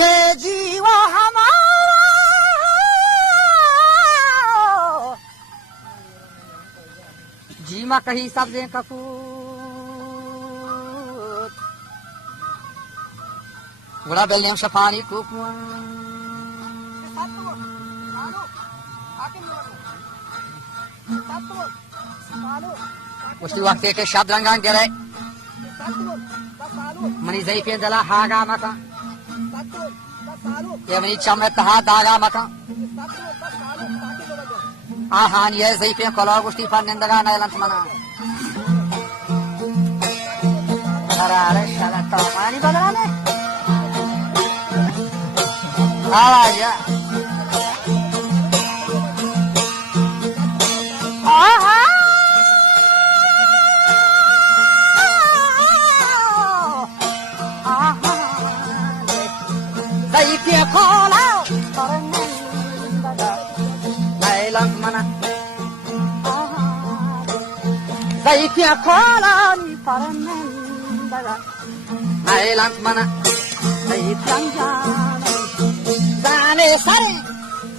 के जीवा हमारा जीमा कही सब दे कपूत बड़ा बेलियम शफानी कुकुआ उसकी वक्त के शब्द रंगान के रहे मनी जई पे दला हागा मका ये मनी चमत हा दागा मका आहान ये जई पे कला गुस्ती पर निंदगा नयलंत मना अरे शाला तो मानी बदला ने आवाज या Zayıfya kola Naylang mana Zayıfya kola Naylang mana Zayıfyan jana Zane sare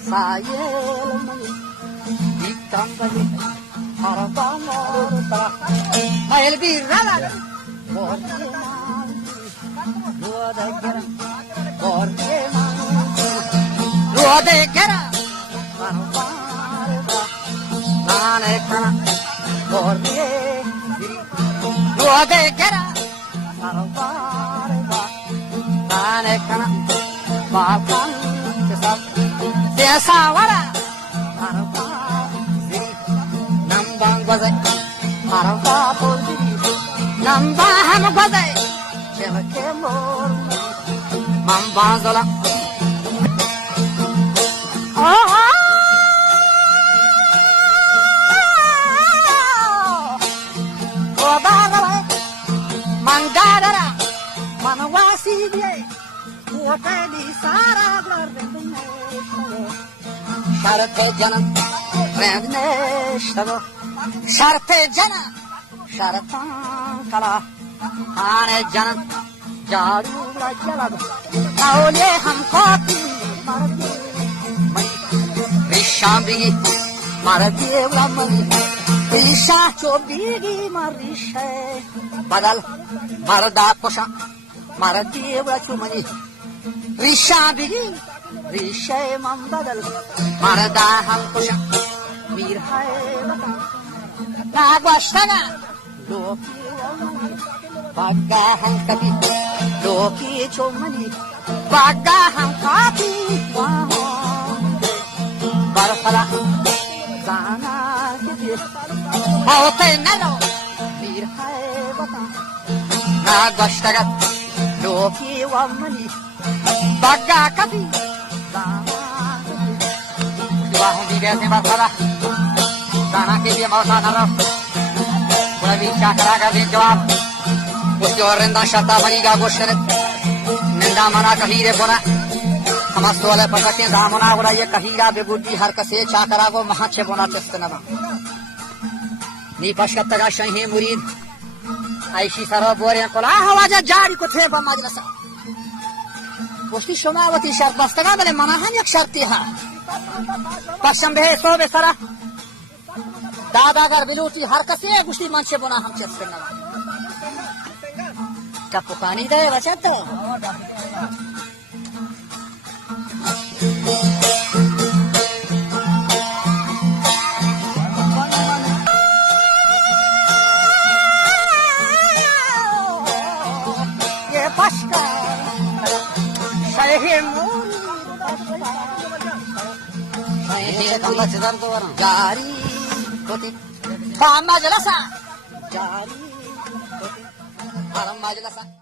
Sayel mani Diktam bagi Harapan orta Mayel bir rala Bordiya Luada geram Luade kera, nane kana, bordiye diri. Luade kera, nane kana, balkan kesab, desa wala, diri. Nambang bazai, maramba diri. Nambang bazai, cewek mor. Mambazola Kodagala Mangadara Manawasi Bie Wakadi Sara Glardene Sharte Jana Rendne Sharte Jana Sharatan Kala Hane Jana जारू जलब ताओले हमको रिशा बिगी मार दिए मरी रिशा चो बिगी मरिशे बदल मरदा कोशा मार दिए चुमनी रिशा बिगी रिशे मम बदल मरदा हम कोशा वीर है नागवश्तना लोकी Bagahang kapi, loki chomani, bagahang kapi, barfala, zana kiti, hote nalo, mirhai bata, nagashtagat, loki wamani, bagah kapi, zana kiti, wahum bibiya se barfala, zana kiti mausa nalo, pura bicha karaga se jawab. उसके औरंदा शता बनीगा गोशरत निंदा मना कहीरे बोना हमस्त वाले पकते दामना बोला ये कहीरा बेगुडी हर कसे चाकरा को महाचे बोना तेस्तनमा नी पशकतगा शहे मुरीद आयशी सरो बोरे कोला हवाजा जारी को थे बमजलसा उसकी शमावती शर्त बस्तगा बले मनाहन एक शर्ती हा पशम बे सो बेसरा दादागर बिलूटी हर कसे गुस्ती मंचे बोना हम तेस्तनमा Capo pani deh baca tuh. Ye pasca, saya hemur. Saya tambah sedar tuh orang. Jari, kotik. Pama jelasa. Jari. Alam majalasa